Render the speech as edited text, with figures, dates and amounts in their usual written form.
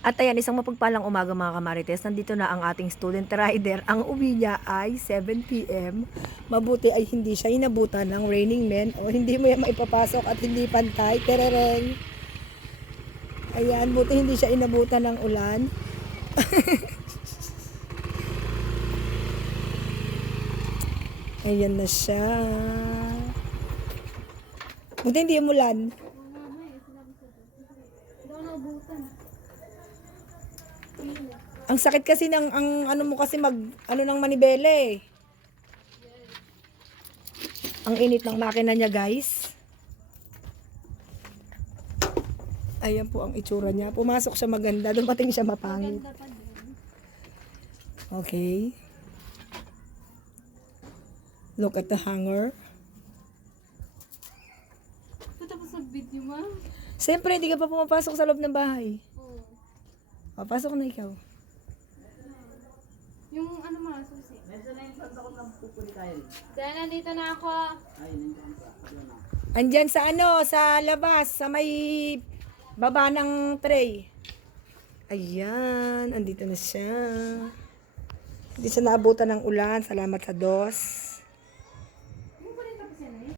At ayan, isang mapagpalang umaga mga kamarites. Nandito na ang ating student rider. Ang uwi niya ay 7 p.m. Mabuti ay hindi siya inabutan ng raining men o hindi mo yan maipapasok at hindi pantay. Terereng. Ayan, buti hindi siya inabutan ng ulan. Ayan na siya. Buti hindi umulan. Ang sakit kasi ng ang ano mo kasi mag ano ng manibela eh. Ang init ng makina niya, guys. Ayan po ang itsura niya. Pumasok siya maganda, dumating siya mapangit. Okay. Look at the hanger. Tapos sa video, ma'am. Siyempre, hindi ka pa pumapasok sa loob ng bahay. Oo. Papasok na ikaw. Yung ano mga susi. Dahil nandito na ako. Andyan sa ano, sa labas, sa may baba ng tray. Ayan, andito na siya. Hindi siya naabutan ng ulan. Salamat sa Diyos.